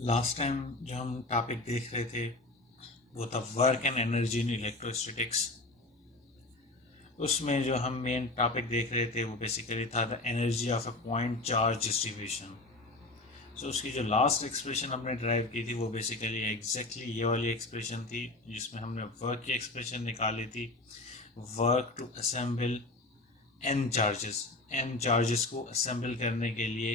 Last time जो हम topic देख रहे थे वो था work and energy in electrostatics. उसमें जो हम मेन टॉपिक देख रहे थे वो बेसिकली था the energy of a point charge distribution. So उसकी जो लास्ट एक्सप्रेशन हमने ड्राइव की थी वो बेसिकली एग्जैक्टली ये वाली एक्सप्रेशन थी जिसमें हमने वर्क की एक्सप्रेशन निकाली थी। Work to assemble an charges को असेंबल करने के लिए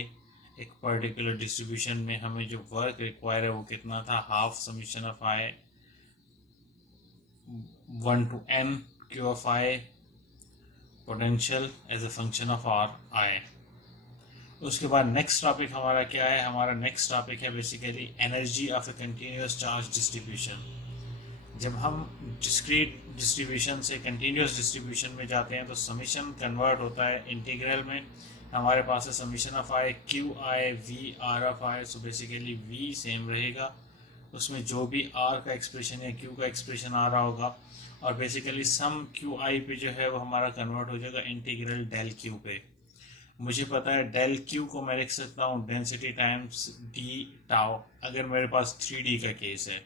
एक पर्टिकुलर डिस्ट्रीब्यूशन में हमें जो वर्क रिक्वायर है वो कितना था, half summation of I 1 to n q of I potential as a function of R I. उसके बाद नेक्स्ट टॉपिक हमारा क्या है, हमारा नेक्स्ट टॉपिक है basically energy of a continuous charge distribution. जब हम डिस्क्रीट डिस्ट्रीब्यूशन से कंटिन्यूस डिस्ट्रीब्यूशन में जाते हैं तो समीशन कन्वर्ट होता है इंटीग्रल में। हमारे पास है summation of I Q I V R of I. So basically V same रहेगा, उसमें जो भी आर का एक्सप्रेशन या क्यू का एक्सप्रेशन आ रहा होगा, और बेसिकली सम क्यू आई पे जो है वो हमारा कन्वर्ट हो जाएगा इंटीग्रल डेल क्यू पे। मुझे पता है डेल क्यू को मैं लिख सकता हूँ डेंसिटी टाइम्स डी टाउ अगर मेरे पास 3D का केस है।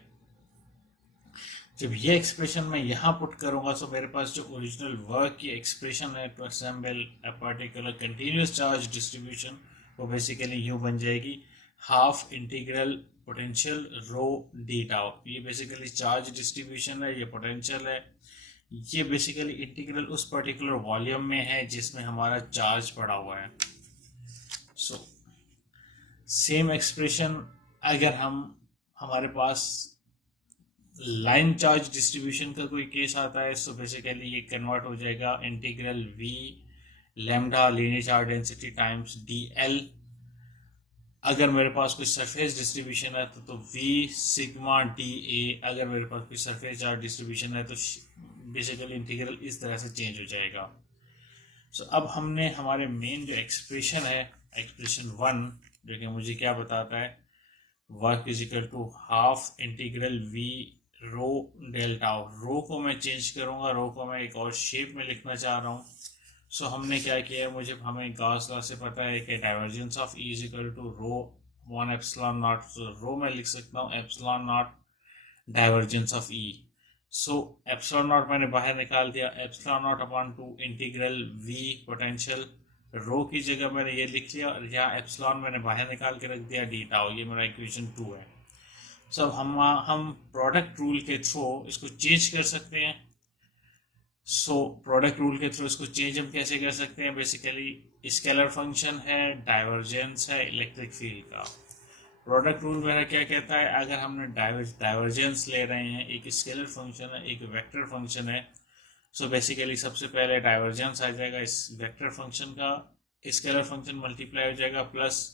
जब ये एक्सप्रेशन मैं यहाँ पुट करूँगा तो मेरे पास जो ओरिजिनल वर्क की एक्सप्रेशन है to assemble a particular continuous charge distribution वो बेसिकली यूँ बन जाएगी half integral potential rho D tau. ये बेसिकली चार्ज डिस्ट्रीब्यूशन है, ये पोटेंशियल है, ये बेसिकली इंटीग्रल उस पर्टिकुलर वॉल्यूम में है जिसमें हमारा चार्ज पड़ा हुआ है। सो सेम एक्सप्रेशन अगर हमारे पास लाइन चार्ज डिस्ट्रीब्यूशन का कोई केस आता है सो बेसिकली ये कन्वर्ट हो जाएगा integral V lambda linear charge density times D L. अगर मेरे पास कोई सरफेस डिस्ट्रीब्यूशन है तो वी सिग्मा डी ए। अगर मेरे पास कोई सरफेस चार्ज डिस्ट्रीब्यूशन है तो बेसिकली इंटीग्रल इस तरह से चेंज हो जाएगा। सो अब हमने हमारे मेन जो एक्सप्रेशन है, एक्सप्रेशन वन, जो कि मुझे क्या बताता है work is equal to half integral V rho delta. Rho को मैं चेंज करूंगा, रो को मैं एक और शेप में लिखना चाह रहा हूँ। सो हमने क्या किया है, मुझे हमें गॉस लॉ से पता है कि divergence of E is equal to rho one epsilon naught. So rho मैं लिख सकता हूँ epsilon naught divergence of E. So epsilon naught मैंने बाहर निकाल दिया, epsilon naught upon two integral V potential. Rho की जगह मैंने ये लिख लिया और यहाँ एप्सिलॉन मैंने बाहर निकाल के रख दिया डी टाउ। ये मेरा इक्वेशन 2 है। सब हम प्रोडक्ट रूल के थ्रू इसको चेंज कर सकते हैं। सो प्रोडक्ट रूल के थ्रू इसको चेंज हम कैसे कर सकते हैं, बेसिकली स्केलर फंक्शन है, डाइवर्जेंस है इलेक्ट्रिक फील्ड का। प्रोडक्ट रूल मेरा क्या कहता है, अगर हमने डाइवर्जेंस ले रहे हैं, एक स्केलर फंक्शन है एक वेक्टर फंक्शन है। सो बेसिकली सबसे पहले डाइवर्जेंस आ जाएगा इस वेक्टर फंक्शन का, स्केलर फंक्शन मल्टीप्लाई हो जाएगा प्लस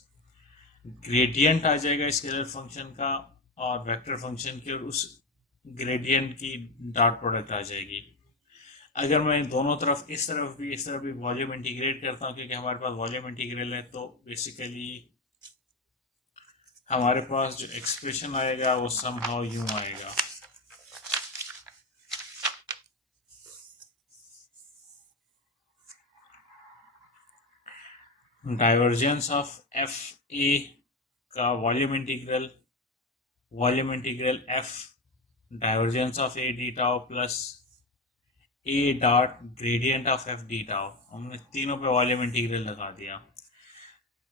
ग्रेडियंट आ जाएगा स्केलर फंक्शन का और वेक्टर फंक्शन की, और उस ग्रेडियंट की डॉट प्रोडक्ट आ जाएगी। अगर मैं दोनों तरफ इस तरफ भी वॉल्यूम इंटीग्रेट करता हूँ क्योंकि हमारे पास वॉल्यूम इंटीग्रल है, तो बेसिकली हमारे पास जो एक्सप्रेशन आएगा वो समहाउ यूं आएगा। डाइवर्जेंस ऑफ एफ ए का volume integral F divergence of A D tau plus A dot gradient of F D tau. हमने तीनों पे वॉल्यूम इंटीग्रल लगा दिया।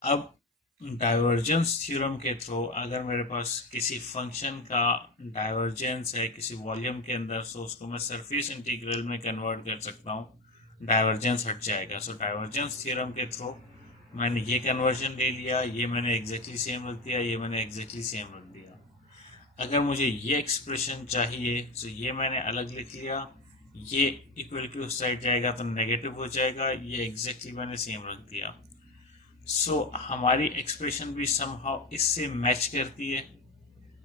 अब डाइवर्जेंस थ्योरम के थ्रू अगर मेरे पास किसी फंक्शन का डाइवर्जेंस है किसी वॉल्यूम के अंदर, सो उसको मैं सरफेस इंटीग्रल में कन्वर्ट कर सकता हूँ, डाइवर्जेंस हट जाएगा। सो डाइवर्जेंस थ्योरम के थ्रू मैंने ये कन्वर्जन ले लिया, ये मैंने एग्जैक्टली सेम रख दिया, ये मैंने एग्जैक्टली सेम रख दिया। अगर मुझे ये एक्सप्रेशन चाहिए तो ये मैंने अलग लिख लिया, ये इक्वल की उस साइड जाएगा तो नेगेटिव हो जाएगा, ये एग्जैक्टली मैंने सेम रख दिया। सो हमारी एक्सप्रेशन भी समहाउ इससे मैच करती है,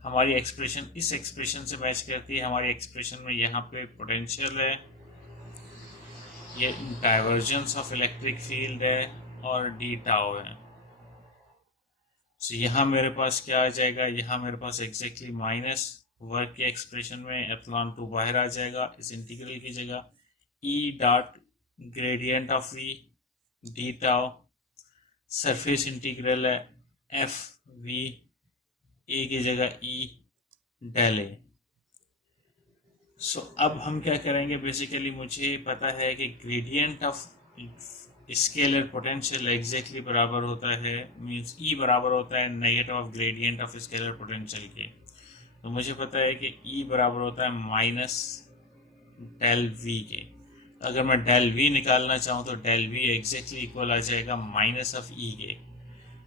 हमारी एक्सप्रेशन इस एक्सप्रेशन से मैच करती है। हमारी एक्सप्रेशन में यहाँ पे पोटेंशियल है, ये डाइवर्जेंस ऑफ इलेक्ट्रिक फील्ड है और डी टाउ है। सो यहाँ मेरे पास क्या आ जाएगा, यहाँ मेरे पास एग्जैक्टली माइनस वर्क के एक्सप्रेशन में एप्सिलॉन 2 बाहर आ जाएगा इस इंटीग्रल की जगह, E dot gradient of V D tau, surface integral है एफ वी ए की जगह ई डेल ए। सो अब हम क्या करेंगे, बेसिकली मुझे पता है कि gradient of scalar potential exactly बराबर होता है, मींस ई बराबर होता है negative of gradient of scalar potential के। तो मुझे पता है कि ई बराबर होता है माइनस डेल वी के। अगर मैं डेल वी निकालना चाहूँ तो डेल वी एग्जैक्टली इक्वल आ जाएगा माइनस ऑफ ई के।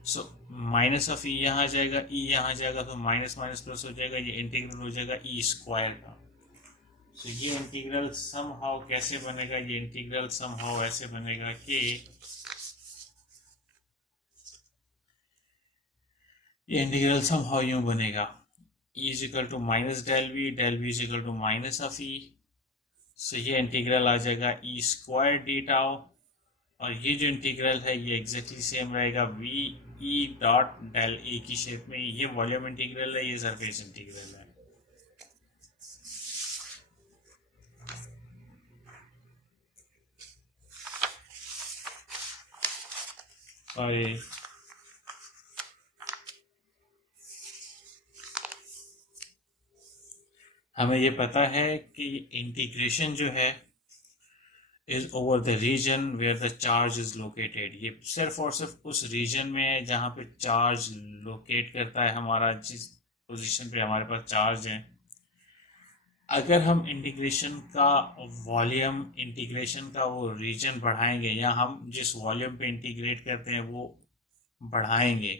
सो माइनस ऑफ ई यहाँ आ जाएगा, ई यहाँ आ जाएगा, तो माइनस माइनस प्लस हो जाएगा, ये इंटीग्रल हो जाएगा ई स्क्वायर का। तो ये इंटीग्रल समहाउ कैसे बनेगा, ये इंटीग्रल समहाउ ऐसे बनेगा कि ये इंटीग्रल समहाउ यूं बनेगा, e is equal to minus del V is equal to minus of E. So ये इंटीग्रल आ जाएगा ई स्क्वायर डी टाउ, और ये जो इंटीग्रल है ये एग्जैक्टली सेम रहेगा V E dot del A की शेप में। ये वॉल्यूम इंटीग्रल है, ये सरफेस इंटीग्रल है। और ये हमें ये पता है कि इंटीग्रेशन जो है is over the region where the charge is located. ये सिर्फ और सिर्फ उस रीजन में है जहाँ पे चार्ज लोकेट करता है हमारा, जिस पोजीशन पे हमारे पास चार्ज है। अगर हम इंटीग्रेशन का वॉल्यूम, इंटीग्रेशन का वो रीजन बढ़ाएंगे, या हम जिस वॉल्यूम पे इंटीग्रेट करते हैं वो बढ़ाएंगे,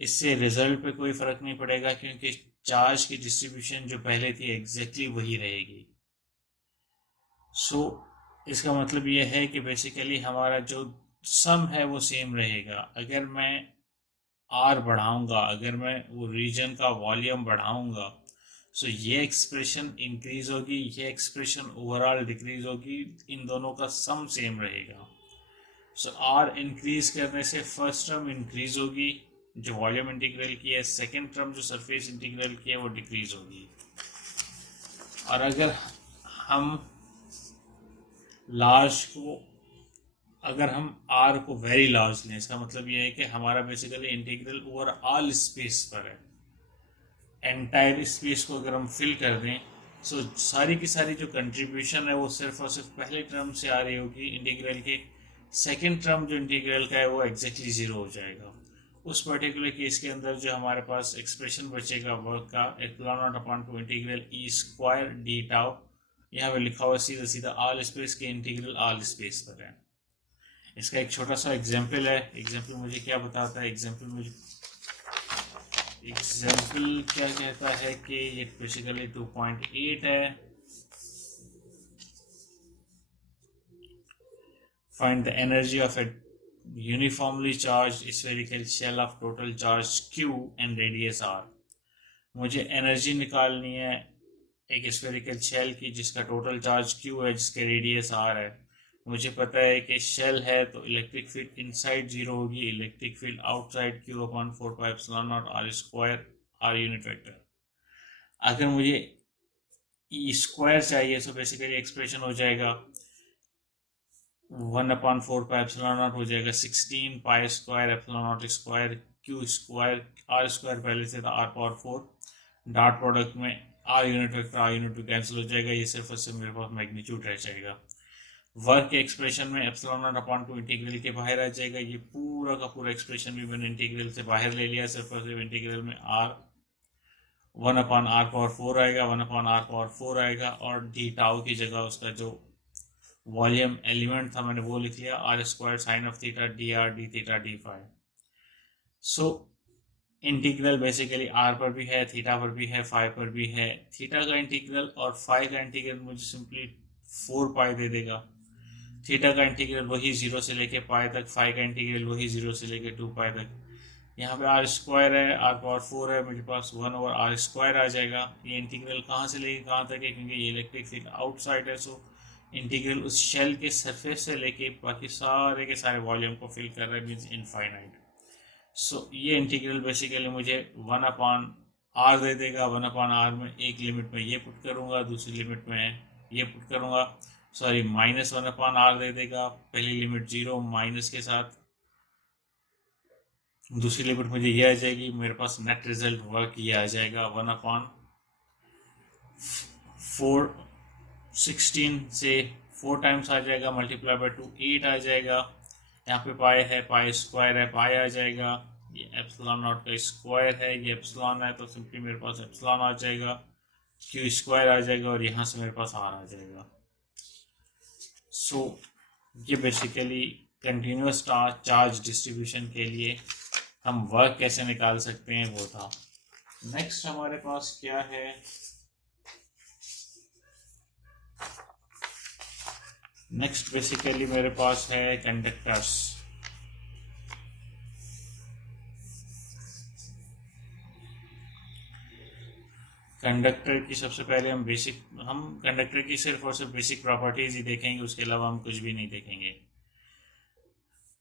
इससे रिजल्ट पे कोई फ़र्क नहीं पड़ेगा, क्योंकि चार्ज की डिस्ट्रीब्यूशन जो पहले थी एग्जैक्टली वही रहेगी। सो इसका मतलब ये है कि बेसिकली हमारा जो सम है वो सेम रहेगा। अगर मैं आर बढ़ाऊंगा, अगर मैं वो रीजन का वॉल्यूम बढ़ाऊंगा, सो ये एक्सप्रेशन इंक्रीज होगी, ये एक्सप्रेशन ओवरऑल डिक्रीज होगी, इन दोनों का सम सेम रहेगा। सो आर इंक्रीज करने से फर्स्ट टर्म इंक्रीज होगी जो वॉल्यूम इंटीग्रल की है, सेकेंड टर्म जो सरफेस इंटीग्रल की है वो डिक्रीज होगी। और अगर हम लार्ज को, अगर हम आर को वेरी लार्ज लें, इसका मतलब ये है कि हमारा basically integral over all space पर है। एंटायर स्पेस को अगर हम फिल कर दें, सो सारी की सारी जो कंट्रीब्यूशन है वो सिर्फ और सिर्फ पहले टर्म से आ रही होगी इंटीग्रल के। सेकेंड टर्म जो इंटीग्रल का है वो एग्जैक्टली ज़ीरो हो जाएगा। उस पर्टिकुलर केस के अंदर जो हमारे पास एक्सप्रेशन बचेगा वर्क का, epsilon naught upon two integral E square D tau, यहाँ पे लिखा हुआ सीधा सीधा ऑल स्पेस के इंटीग्रल ऑल स्पेस पर है। इसका एक छोटा सा एग्जाम्पल है। एग्जाम्पल मुझे क्या बताता है, एग्जाम्पल क्या कहता है कि ये बेसिकली 2.8 है। Find the energy of a uniformly charge spherical shell of total charge Q and radius R। मुझे एनर्जी निकालनी है एक स्फेरिकल शेल की जिसका टोटल चार्ज Q है, जिसके रेडियस R है। मुझे पता है कि शेल है तो इलेक्ट्रिक फील्ड इनसाइड जीरो होगी, electric field outside Q upon 4 epsilon not R square R unit vector. अगर मुझे ई स्क्वायर चाहिए तो बेसिकली एक्सप्रेशन हो जाएगा 1/4 एप्सिलॉन नॉट हो जाएगा 16 pi square epsilon not square Q square R square पहले से था R पावर 4, डॉट प्रोडक्ट में R unit vector R unit vector cancel हो जाएगा, ये सिर्फ और सिर्फ मेरे पास मैग्नीट्यूड रह जाएगा। वर्क के एक्सप्रेशन में epsilon naught upon two integral के बाहर आ जाएगा। ये पूरा का पूरा एक्सप्रेशन भी मैंने इंटीग्रल से बाहर ले लिया, सिर्फ और सिर्फ इंटीग्रल में R 1/r पावर 4 आएगा, 1/r पावर 4 आएगा, और डी टाउ की जगह उसका जो वॉल्यूम एलिमेंट था मैंने वो लिख लिया, R square sine of theta D R D theta D phi. So integral basically R पर भी है, थीटा पर भी है, फाई पर भी है। थीटा का इंटीग्रल और फाई का इंटीग्रल मुझे सिंपली 4 पाई दे देगा। थीटा का इंटीग्रल वही 0 से लेके पाई तक, फाई का इंटीग्रल वही 0 से लेके 2 पाई तक। यहाँ पे आर स्क्वायर है, आर पावर 4 है, मेरे पास 1/r स्क्वायर आ जाएगा। ये इंटीग्रल कहाँ से लेके कहाँ तक है, क्योंकि ये इलेक्ट्रिक फील्ड आउटसाइड है, सो इंटीग्रल उस शेल के सरफेस से लेके बाकी सारे के सारे वॉल्यूम को फिल कर रहा है, मीन्स इनफाइनाइट। सो ये इंटीग्रल बेसिकली मुझे 1/r दे देगा। 1/r में एक लिमिट में ये पुट करूँगा, दूसरी लिमिट में ये पुट करूँगा, सॉरी -1/r दे देगा। पहली लिमिट 0 माइनस के साथ, दूसरी लिमिट मुझे ये आ जाएगी, मेरे पास नेट रिजल्ट वर्क ये आ जाएगा 1/416 से 4 टाइम्स आ जाएगा, मल्टीप्लाई बाय 2 8 आ जाएगा। यहाँ पे पाई है, पाई स्क्वायर है, पाई आ जाएगा। ये एप्सिलॉन नॉट का स्क्वायर है, ये एप्सिलॉन है, तो सिंपली मेरे पास एप्सिलॉन आ जाएगा, क्यू स्क्वायर आ जाएगा, और यहाँ से मेरे पास आर आ जाएगा। सो ये बेसिकली कंटिन्यूस चार्ज डिस्ट्रीब्यूशन के लिए हम वर्क कैसे निकाल सकते हैं वो था। नेक्स्ट हमारे पास क्या है, नेक्स्ट बेसिकली मेरे पास है कंडक्टर्स। कंडक्टर की सबसे पहले हम कंडक्टर की सिर्फ और सिर्फ बेसिक प्रॉपर्टीज ही देखेंगे, उसके अलावा हम कुछ भी नहीं देखेंगे।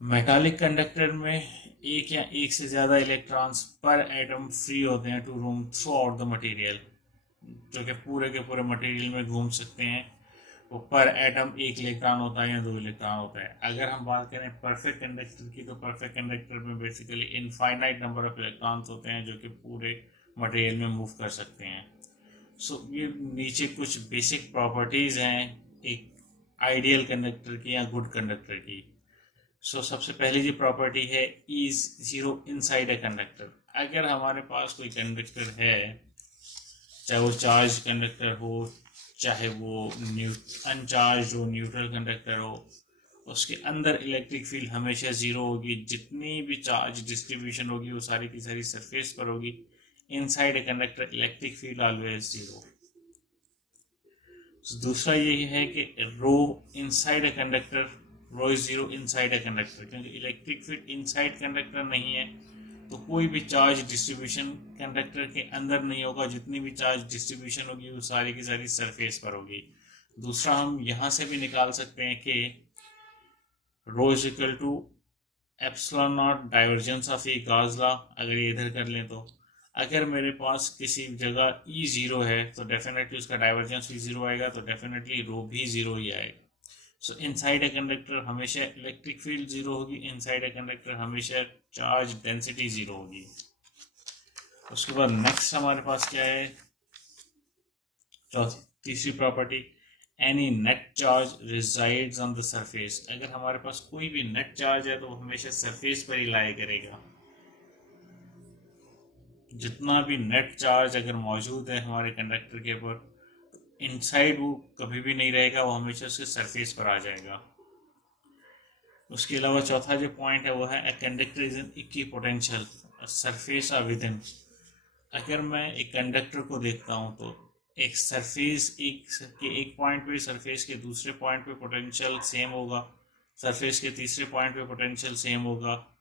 मेटालिक कंडक्टर में एक या एक से ज़्यादा इलेक्ट्रॉन्स पर एटम फ्री होते हैं to roam throughout the material, जो कि पूरे के पूरे मटेरियल में घूम सकते हैं। वो पर एटम एक इलेक्ट्रॉन होता है या 2 इलेक्ट्रॉन होता है। अगर हम बात करें परफेक्ट कंडक्टर की, तो परफेक्ट कंडक्टर में basically infinite number of electrons होते हैं जो कि पूरे मटेरियल में मूव कर सकते हैं। सो ये नीचे कुछ बेसिक प्रॉपर्टीज़ हैं एक आइडियल कंडक्टर की या गुड कंडक्टर की। सो सबसे पहली जो प्रॉपर्टी है, is zero inside a conductor. अगर हमारे पास कोई कंडक्टर है, चाहे वो चार्ज कंडक्टर हो, चाहे वो अनचार्ज हो, न्यूट्रल कंडक्टर हो, उसके अंदर इलेक्ट्रिक फील्ड हमेशा ज़ीरो होगी। जितनी भी चार्ज डिस्ट्रीब्यूशन होगी वो सारी की सारी सरफेस पर होगी। Inside a conductor electric field always zero. दूसरा ये है कि rho inside a conductor, rho is zero inside a conductor, क्योंकि इलेक्ट्रिक फील्ड इनसाइड कंडक्टर नहीं है तो कोई भी चार्ज डिस्ट्रीब्यूशन कंडक्टर के अंदर नहीं होगा। जितनी भी चार्ज डिस्ट्रीब्यूशन होगी वो सारी की सारी सरफेस पर होगी। दूसरा हम यहाँ से भी निकाल सकते हैं कि rho is equal to epsilon naught divergence of E Gauss law. अगर ये इधर कर लें तो अगर मेरे पास किसी जगह ई ज़ीरो है तो डेफिनेटली उसका डाइवर्जेंस भी ज़ीरो आएगा, तो डेफिनेटली रो भी ज़ीरो ही आएगा। सो इनसाइड ए कंडक्टर हमेशा इलेक्ट्रिक फील्ड ज़ीरो होगी, इनसाइड ए कंडक्टर हमेशा चार्ज डेंसिटी ज़ीरो होगी। उसके बाद नेक्स्ट हमारे पास क्या है, चौथी तीसरी property, any net charge resides on the surface. अगर हमारे पास कोई भी नेट चार्ज है तो वो हमेशा सरफेस पर ही लाया करेगा। जितना भी नेट चार्ज अगर मौजूद है हमारे कंडक्टर के ऊपर, इनसाइड वो कभी भी नहीं रहेगा, वो हमेशा उसके सरफेस पर आ जाएगा। उसके अलावा चौथा जो पॉइंट है वो है, a conductor is an equipotential surface are within. अगर मैं एक कंडक्टर को देखता हूँ तो एक सरफेस एक पॉइंट पे सरफेस के दूसरे पॉइंट पे पोटेंशियल सेम होगा, सरफेस के तीसरे पॉइंट पे पोटेंशियल सेम होगा।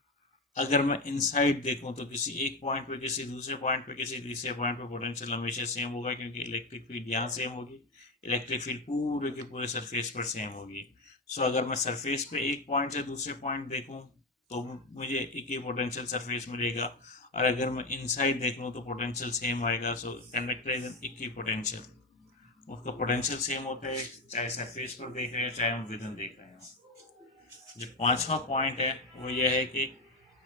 अगर मैं इनसाइड देखूं तो किसी एक पॉइंट पे, किसी दूसरे पॉइंट पे, किसी तीसरे पॉइंट पे पोटेंशियल हमेशा सेम होगा, क्योंकि इलेक्ट्रिक फील्ड यहाँ सेम होगी, इलेक्ट्रिक फील्ड पूरे के पूरे सरफेस पर सेम होगी। सो अगर मैं सरफेस पे एक पॉइंट से दूसरे पॉइंट देखूं तो मुझे एक ही पोटेंशियल सरफेस मिलेगा, और अगर मैं इनसाइड देख लूँ तो पोटेंशियल सेम आएगा। So conductor is an equipotential, उसका पोटेंशियल सेम होता है चाहे सरफेस पर देख रहे हैं चाहे हम विदन देख रहे हैं। जो पांचवा पॉइंट है वो यह है कि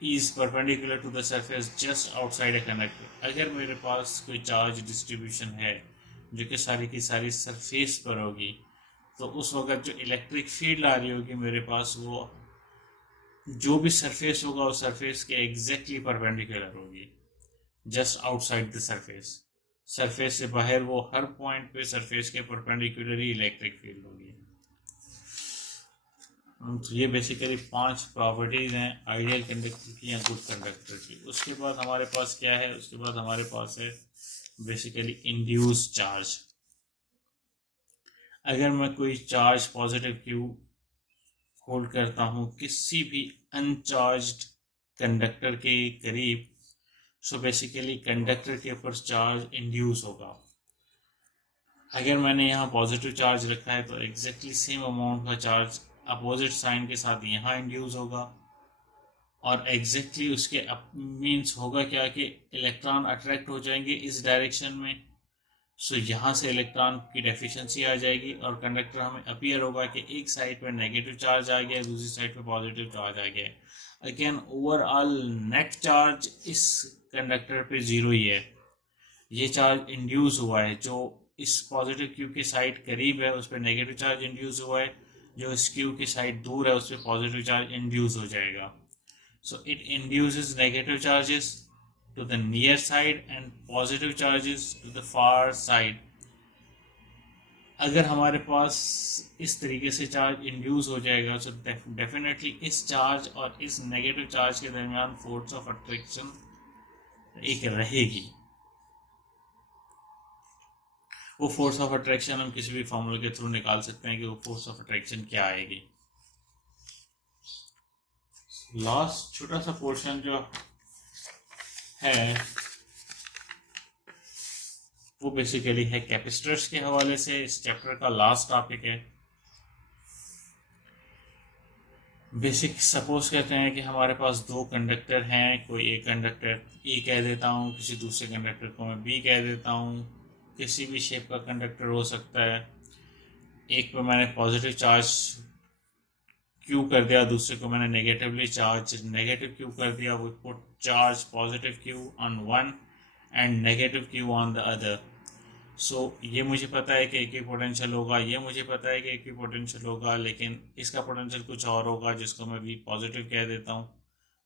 is perpendicular to the surface just outside a conductor. अगर मेरे पास कोई चार्ज डिस्ट्रीब्यूशन है जो कि सारी की सारी सरफेस पर होगी, तो उस वक्त जो इलेक्ट्रिक फील्ड आ रही होगी मेरे पास, वो जो भी सरफेस होगा उस सरफेस के एग्जैक्टली परपेंडिकुलर होगी, just outside the surface. Surface से बाहर वो हर पॉइंट पे सरफेस के परपेंडिकुलर ही इलेक्ट्रिक फील्ड होगी। तो ये बेसिकली 5 प्रॉपर्टीज़ हैं आइडियल कंडक्टर की या गुड कंडक्टर की। उसके बाद हमारे पास क्या है, उसके बाद हमारे पास है बेसिकली इंड्यूस चार्ज। अगर मैं कोई चार्ज पॉजिटिव क्यू होल्ड करता हूँ किसी भी अनचार्ज्ड कंडक्टर के करीब, सो बेसिकली कंडक्टर के ऊपर चार्ज इंड्यूस होगा। अगर मैंने यहाँ पॉजिटिव चार्ज रखा है तो एग्जैक्टली सेम अमाउंट का चार्ज अपोजिट साइन के साथ यहाँ इंड्यूस होगा, और एग्जैक्टली उसके मीन्स होगा क्या कि इलेक्ट्रॉन अट्रैक्ट हो जाएंगे इस डायरेक्शन में। सो यहाँ से इलेक्ट्रॉन की डेफिशिएंसी आ जाएगी और कंडक्टर हमें अपीयर होगा कि एक साइड पर नेगेटिव चार्ज आ गया, दूसरी साइड पर पॉजिटिव चार्ज आ गया। अगेन ओवरऑल नेट चार्ज इस कंडक्टर पे ज़ीरो ही है। ये चार्ज इंड्यूस हुआ है, जो इस पॉजिटिव क्यू की साइड करीब है उस पर नेगेटिव चार्ज इंड्यूस हुआ है, जो इस क्यू की साइड दूर है उस पर पॉजिटिव चार्ज इंड्यूस हो जाएगा। So it induces negative charges to the near side and positive charges to the far side। अगर हमारे पास इस तरीके से चार्ज इंड्यूस हो जाएगा तो डेफिनेटली इस चार्ज और इस नेगेटिव चार्ज के दरमियान फोर्स ऑफ अट्रैक्शन एक रहेगी। वो फोर्स ऑफ अट्रैक्शन हम किसी भी फॉर्मूले के थ्रू निकाल सकते हैं कि वो फोर्स ऑफ अट्रैक्शन क्या आएगी। लास्ट छोटा सा पोर्शन जो है वो बेसिकली है कैपेसिटर्स के हवाले से। इस चैप्टर का लास्ट टॉपिक है। बेसिक सपोज कहते हैं कि हमारे पास दो कंडक्टर हैं, कोई एक कंडक्टर E कह देता हूँ, किसी दूसरे कंडक्टर को मैं B कह देता हूँ। किसी भी शेप का कंडक्टर हो सकता है। एक पर मैंने पॉजिटिव चार्ज Q कर दिया, दूसरे को मैंने नेगेटिव Q कर दिया। वो put charge positive Q on one and negative Q on the other. So ये मुझे पता है कि एक पोटेंशियल होगा, ये मुझे पता है कि एक पोटेंशियल होगा, लेकिन इसका पोटेंशियल कुछ और होगा जिसको मैं V पॉजिटिव कह देता हूँ।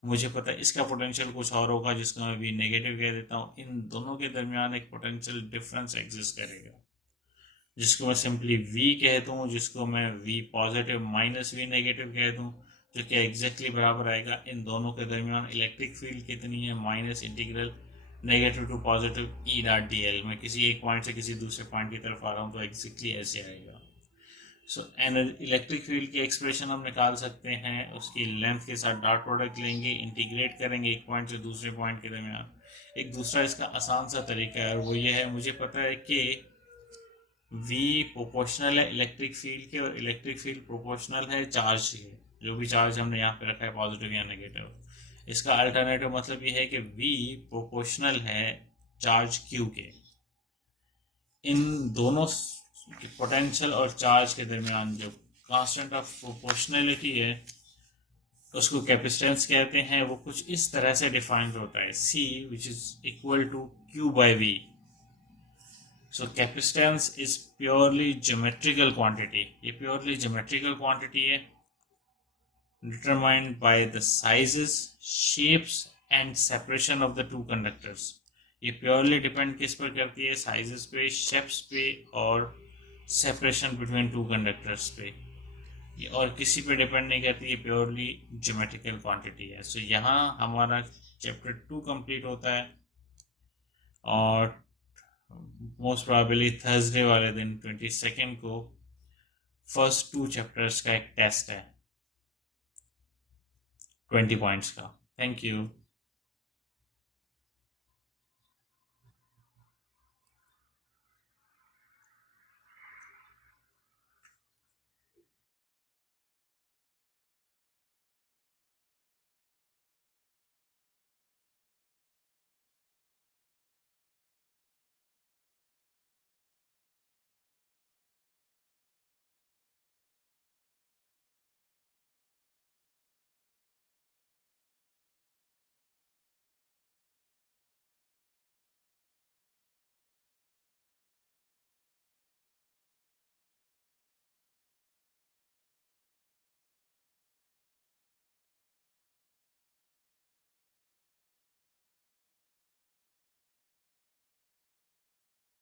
मुझे पता है इसका पोटेंशियल कुछ और होगा जिसको मैं V नेगेटिव कह देता हूँ। इन दोनों के दरमियान एक पोटेंशियल डिफरेंस एग्जिस्ट करेगा, जिसको मैं सिंपली V कह दूँ, जिसको मैं V positive minus V negative कह दूँ, जो कि एग्जैक्टली बराबर आएगा इन दोनों के दरमियान इलेक्ट्रिक फील्ड कितनी है, minus integral negative to positive E dot D L. मैं किसी एक पॉइंट से किसी दूसरे पॉइंट की तरफ आ रहा हूँ तो एग्जैक्टली ऐसे आएगा। सो इलेक्ट्रिक फील्ड की एक्सप्रेशन हम निकाल सकते हैं, उसकी लेंथ के साथ डॉट प्रोडक्ट लेंगे, इंटीग्रेट करेंगे एक पॉइंट से दूसरे पॉइंट के दरमियान। एक दूसरा इसका आसान सा तरीका है और वो ये है, मुझे पता है कि V प्रोपोर्शनल है इलेक्ट्रिक फील्ड के और इलेक्ट्रिक फील्ड प्रोपोर्शनल है चार्ज के, जो भी चार्ज हमने यहाँ पे रखा है पॉजिटिव या नेगेटिव। इसका अल्टरनेटिव मतलब ये है कि V प्रोपोर्शनल है चार्ज Q के। इन दोनों पोटेंशियल और चार्ज के दरमियान जो कांस्टेंट ऑफ प्रोपोर्शनलिटी है उसको कैपेसिटेंस कहते हैं। वो कुछ इस तरह से डिफाइंड होता है, C which is equal to Q by V। So capacitance is purely geometrical quantity। ये purely geometrical quantity है, determined by the sizes, shapes and separation of the two conductors। ये purely depend किस पर करती है, sizes पे, shapes पे और separation between two conductors पे। ये और किसी पे डिपेंड नहीं करती, ये purely geometrical quantity है। So यहाँ हमारा chapter 2 complete होता है और मोस्ट प्रॉबेबली थर्सडे वाले दिन 22 को फर्स्ट 2 चैप्टर्स का एक टेस्ट है 20 पॉइंट्स का। Thank you.